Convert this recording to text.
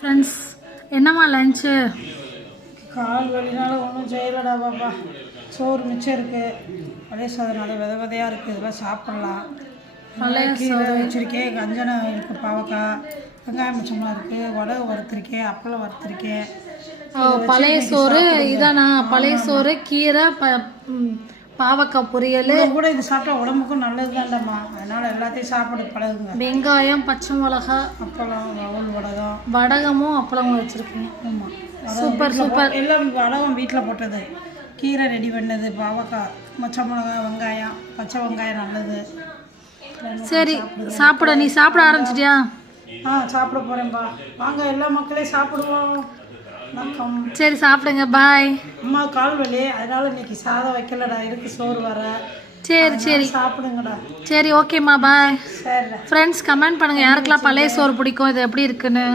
Friends, என்னம்மா lunch? கால் வலினால ஒன்றும் செய்யலடா பாப்பா. சோறு மிச்சம் இருக்குது, பழைய சாதம் நல்ல வித விதையாக இருக்குது, இதெல்லாம் சாப்பிட்லாம். பழைய கீரை வச்சுருக்கேன், கஞ்சனம் இருக்குது, பாவக்காய், வெங்காயம் மிச்சமாக இருக்குது, வடை வறுத்துருக்கேன், அப்பளம் வறுத்துருக்கேன். பழைய சோறு இதானா? பழைய சோறு, கீரை, பாவக்காய் பொரியல் கூட இது சாப்பிட்டா உடம்புக்கும் நல்லது தான்டாம்மா. அதனால் எல்லாத்தையும் சாப்பிட பழகுங்க. வெங்காயம், பச்சை மிளகா, அப்பளம், அவல் வடகம், வடகமும் அப்பளமும் வச்சுருக்கேன். ஆமாம், சூப்பர் சூப்பர். எல்லாம் வடகம் வீட்டில் போட்டது, கீரை ரெடி பண்ணது, பாவக்காய், பச்சை மிளகா, வெங்காயம், பச்சை வெங்காயம் நல்லது. சரி சாப்பிட. நீ சாப்பிட ஆரம்பிச்சிட்டியா? சாப்பிட போகிறேன்ப்பா. வாங்க எல்லா மக்களையும் சாப்பிடுவோம். வணக்கம். சரி சாப்பிடுங்க, பாய். அம்மா கால் வலி, அதனால இன்னைக்கு சாதம் வைக்கலடா, இருக்கு சோறு வர. சரி சரி சாப்பிடுங்கடா. சரி ஓகேம்மா, பாய். சரி ஃப்ரெண்ட்ஸ், கமெண்ட் பண்ணுங்கள் யாருக்கெல்லாம் பழைய சோறு பிடிக்கும், இது எப்படி இருக்குன்னு.